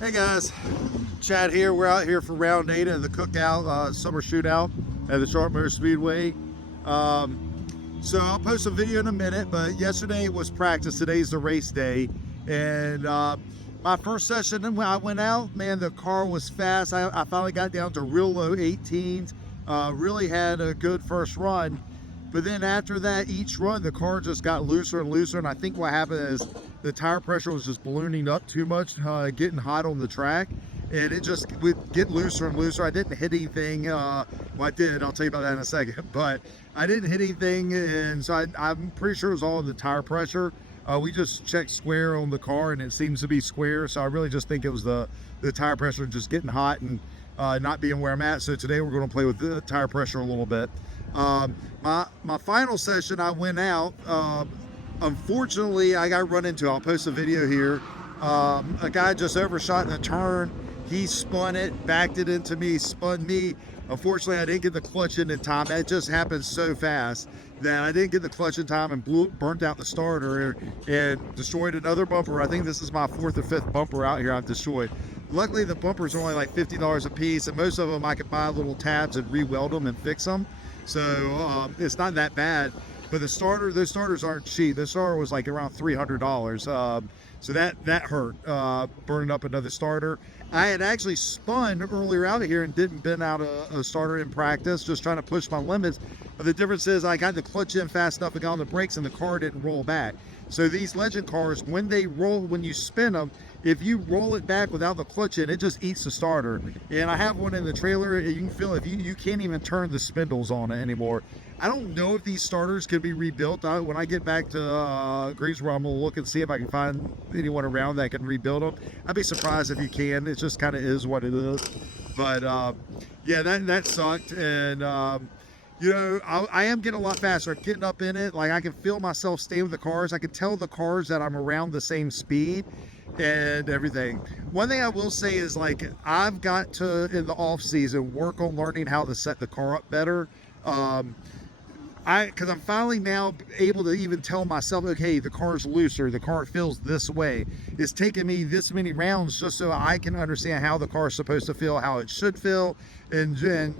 Hey guys, Chad here. We're out here for round 8 of the Cookout Summer Shootout at the Charlotte Motor Speedway. So I'll post a video in a minute, but yesterday was practice. Today's the race day. And my first session, when I went out, man, the car was fast. I finally got down to real low 18s. Really had a good first run. But then after that, each run, the car just got looser and looser. And I think what happened is the tire pressure was just ballooning up too much, getting hot on the track. And it just would get looser and looser. I didn't hit anything. Well, I did. I'll tell you about that in a second. But I didn't hit anything. And so I'm pretty sure it was all the tire pressure. We just checked square on the car, and it seems to be square. So I really just think it was the tire pressure just getting hot and not being where I'm at. So today we're going to play with the tire pressure a little bit. My final session, I went out. Unfortunately, I got run into. I'll post a video here. A guy just overshot in a turn. He spun it, backed it into me, spun me. Unfortunately, I didn't get the clutch in time. That just happened so fast that I didn't get the clutch in time and burnt out the starter and destroyed another bumper. I think this is my 4th or 5th bumper out here I've destroyed. Luckily, the bumpers are only like $50 a piece, and most of them I could buy little tabs and re-weld them and fix them. So it's not that bad. But those starters aren't cheap. The starter was like around $300. So that hurt, burning up another starter. I had actually spun earlier out of here and didn't bend out a starter in practice, just trying to push my limits. But the difference is I got the clutch in fast enough and got on the brakes, and the car didn't roll back. So these legend cars, when they roll, when you spin them, if you roll it back without the clutch in, it just eats the starter. And I have one in the trailer. You can feel it. You can't even turn the spindles on it anymore. I don't know if these starters can be rebuilt. When I get back to Greensboro, I'm going to look and see if I can find anyone around that can rebuild them. I'd be surprised if you can. It just kind of is what it is. But yeah, that sucked. And you know, I am getting a lot faster. I'm getting up in it. Like, I can feel myself stay with the cars. I can tell the cars that I'm around the same speed and everything. One thing I will say is, like, I've got to, in the off season, work on learning how to set the car up better. Because I'm finally now able to even tell myself, okay, the car's looser, the car feels this way. It's taken me this many rounds just so I can understand how the car's supposed to feel, how it should feel, and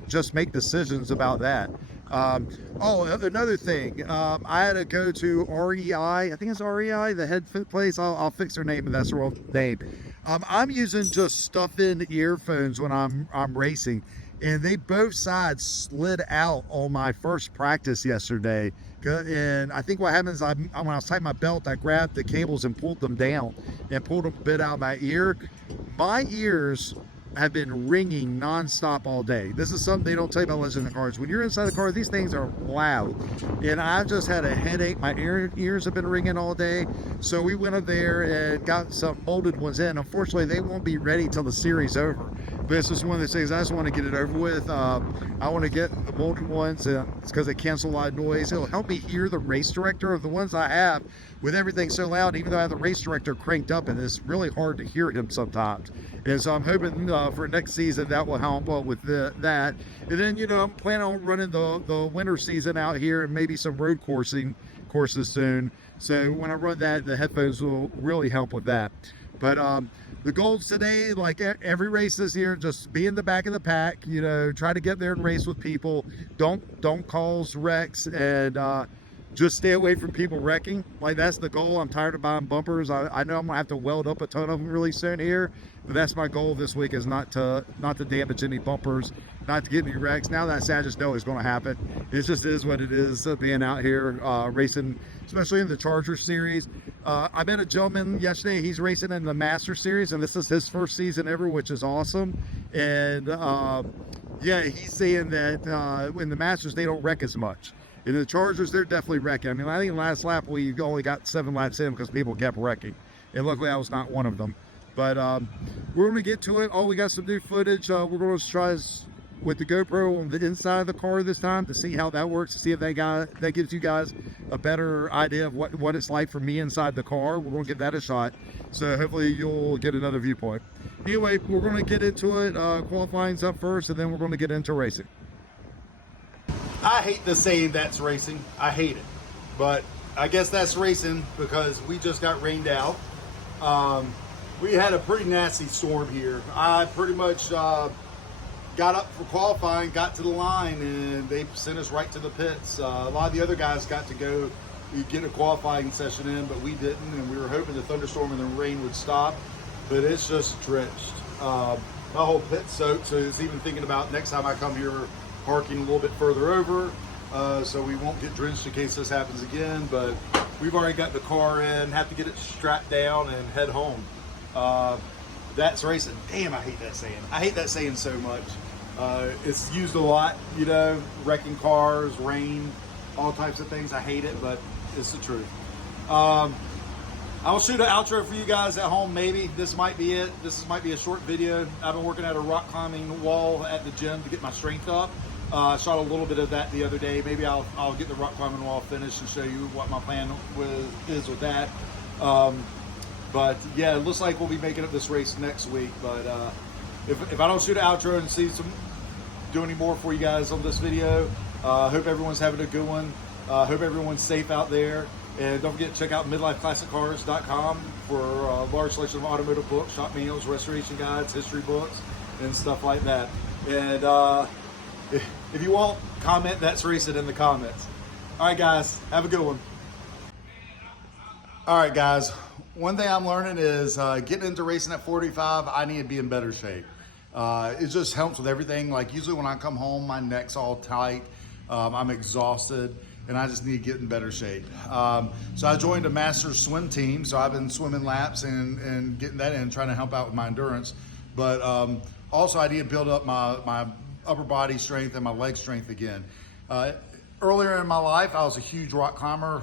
just make decisions about that. Another thing, I had to go to REI. I think it's REI, the head fit place. I'll fix their name, but that's the wrong name. I'm using just stuff-in earphones when I'm racing. And they both sides slid out on my first practice yesterday. And I think what happens is when I was tying my belt, I grabbed the cables and pulled them down and pulled a bit out of my ear. My ears have been ringing nonstop all day. This is something they don't tell you about legend cars. When you're inside the car, these things are loud. And I've just had a headache. My ears have been ringing all day. So we went up there and got some molded ones in. Unfortunately, they won't be ready till the series over. But it's just one of those things, I just want to get it over with. I want to get the molded ones. It's because they cancel a lot of noise. It'll help me hear the race director of the ones I have with everything so loud. Even though I have the race director cranked up, and it's really hard to hear him sometimes. And so I'm hoping for next season that will help with that. And then, you know, I'm planning on running the winter season out here and maybe some road courses soon. So when I run that, the headphones will really help with that. But the goals today, like every race this year, just be in the back of the pack. You know, try to get there and race with people. Don't cause wrecks, and just stay away from people wrecking. Like, that's the goal. I'm tired of buying bumpers. I know I'm gonna have to weld up a ton of them really soon here, but that's my goal this week, is not to damage any bumpers, not to get any wrecks. Now that I just know it's going to happen. It just is what it is, being out here racing, especially in the Charger series. I met a gentleman yesterday. He's racing in the Master series, and this is his first season ever, which is awesome. And yeah, he's saying that in the Masters they don't wreck as much. In the Chargers, they're definitely wrecking. I mean, I think last lap we only got 7 laps in because people kept wrecking. And luckily I was not one of them. But we're going to get to it. Oh, we got some new footage. We're going to try with the GoPro on the inside of the car this time to see how that works, to see if that gives you guys a better idea of what it's like for me inside the car. We're going to give that a shot. So hopefully you'll get another viewpoint. Anyway, we're going to get into it. Qualifying's up first, and then we're going to get into racing. I hate the saying that's racing. I hate it. But I guess that's racing because we just got rained out. We had a pretty nasty storm here. I pretty much got up for qualifying, got to the line, and they sent us right to the pits. A lot of the other guys got to go get a qualifying session in, but we didn't, and we were hoping the thunderstorm and the rain would stop, but it's just drenched. My whole pit soaked, so it's even thinking about next time I come here parking a little bit further over, so we won't get drenched in case this happens again. But we've already got the car in, have to get it strapped down and head home. That's racing. Damn, I hate that saying. I hate that saying so much. It's used a lot, you know, wrecking cars, rain, all types of things. I hate it, but it's the truth. I'll shoot an outro for you guys at home, maybe. This might be it. This might be a short video. I've been working at a rock climbing wall at the gym to get my strength up. I shot a little bit of that the other day. Maybe I'll get the rock climbing wall finished and show you what my plan is with that. But yeah, it looks like we'll be making up this race next week. But if I don't shoot an outro and do any more for you guys on this video, hope everyone's having a good one. Hope everyone's safe out there. And don't forget to check out midlifeclassiccars.com for a large selection of automotive books, shop manuals, restoration guides, history books, and stuff like that. And if you want, comment That's Racing in the comments. All right, guys, have a good one. All right, guys, one thing I'm learning is getting into racing at 45, I need to be in better shape. It just helps with everything. Like usually when I come home, my neck's all tight. I'm exhausted, and I just need to get in better shape. So I joined a master's swim team, so I've been swimming laps and getting that in, trying to help out with my endurance. But also I need to build up my upper body strength and my leg strength again. Earlier in my life, I was a huge rock climber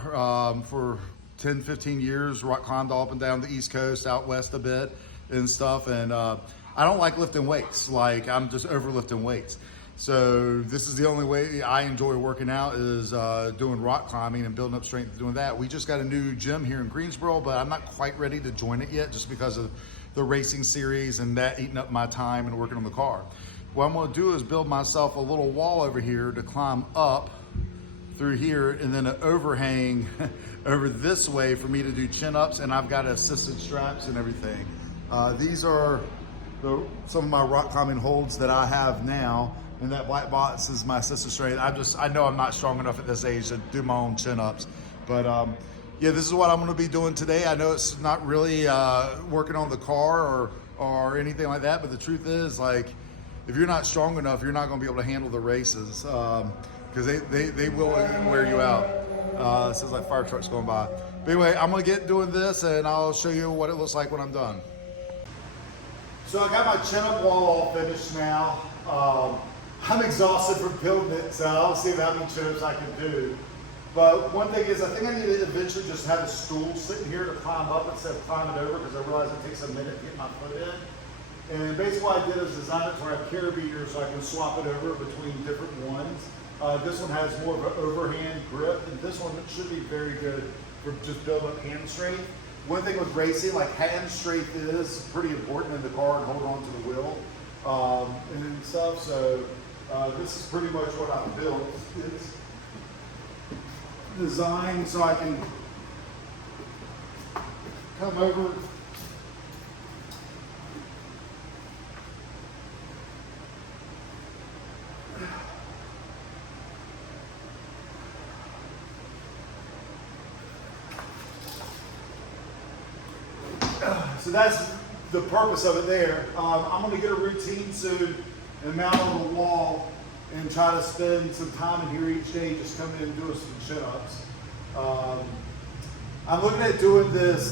for 10, 15 years, rock climbed all up and down the East Coast, out west a bit and stuff. And I don't like lifting weights. Like I'm just overlifting weights. So this is the only way I enjoy working out is doing rock climbing and building up strength doing that. We just got a new gym here in Greensboro, but I'm not quite ready to join it yet just because of the racing series and that eating up my time and working on the car. What I'm gonna do is build myself a little wall over here to climb up through here and then an overhang over this way for me to do chin-ups, and I've got assisted straps and everything. These are some of my rock climbing holds that I have now, and that black box is my assisted strength. I know I'm not strong enough at this age to do my own chin-ups, but yeah, this is what I'm gonna be doing today. I know it's not really working on the car or anything like that, but the truth is, like, if you're not strong enough, you're not gonna be able to handle the races because they will wear you out. It says like fire trucks going by. But anyway, I'm gonna get doing this and I'll show you what it looks like when I'm done. So I got my chin-up wall all finished now. I'm exhausted from building it, so I'll see how many chin-ups I can do. But one thing is, I think I need to eventually just have a stool sitting here to climb up instead of climbing over, because I realize it takes a minute to get my foot in. And basically what I did is design it to where I have carabiners so I can swap it over between different ones. This one has more of an overhand grip, and this one should be very good for just building up hand strength. One thing with racing, like hand strength is pretty important in the car and hold on to the wheel and stuff. So this is pretty much what I've built. It's designed so I can come over so that's the purpose of it there. I'm going to get a routine soon and mount on the wall and try to spend some time in here each day just coming in and doing some chin-ups. I'm looking at doing this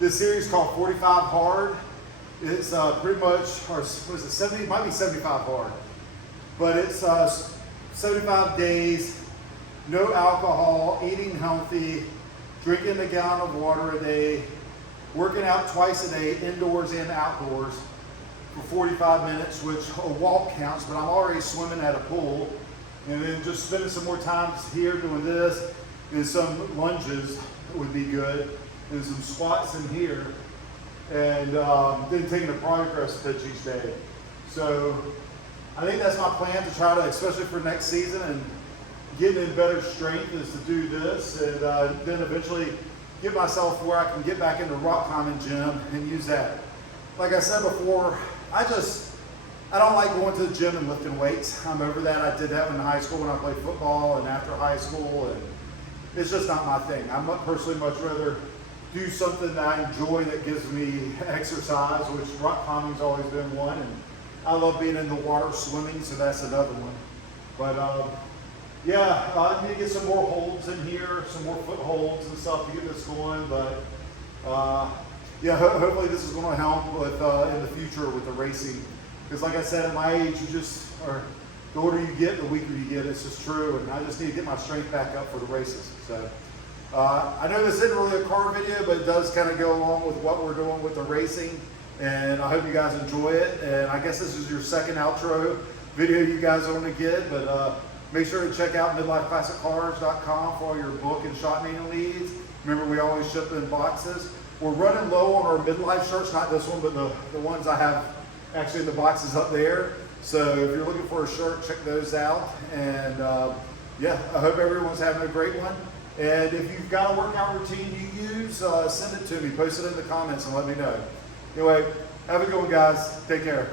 this series called 45 Hard. It's pretty much, or what is it, 70? It might be 75 Hard. But it's 75 days, no alcohol, eating healthy, drinking a gallon of water a day, working out twice a day, indoors and outdoors, for 45 minutes, which a walk counts, but I'm already swimming at a pool. And then just spending some more time here doing this, and some lunges would be good, and some squats in here, and then taking a progress pitch each day. So I think that's my plan to try to, especially for next season and getting in better strength, is to do this, and then eventually get myself where I can get back into rock climbing gym and use that. Like I said before, I don't like going to the gym and lifting weights. I'm over that. I did that in high school when I played football and after high school, and it's just not my thing. I personally much rather do something that I enjoy that gives me exercise, which rock climbing's always been one, and I love being in the water swimming, so that's another one. But yeah, I need to get some more holds in here, some more footholds and stuff to get this going. But yeah, hopefully this is going to help with in the future with the racing. Because like I said, at my age, the older you get, the weaker you get. It's just true, and I just need to get my strength back up for the races. So I know this isn't really a car video, but it does kind of go along with what we're doing with the racing. And I hope you guys enjoy it. And I guess this is your second outro video you guys are going to get. But make sure to check out midlifeclassiccars.com for all your book and shot manual needs. Remember, we always ship in boxes. We're running low on our midlife shirts, not this one, but the ones I have actually in the boxes up there. So if you're looking for a shirt, check those out. And yeah, I hope everyone's having a great one. And if you've got a workout routine you use, send it to me. Post it in the comments and let me know. Anyway, have a good one, guys. Take care.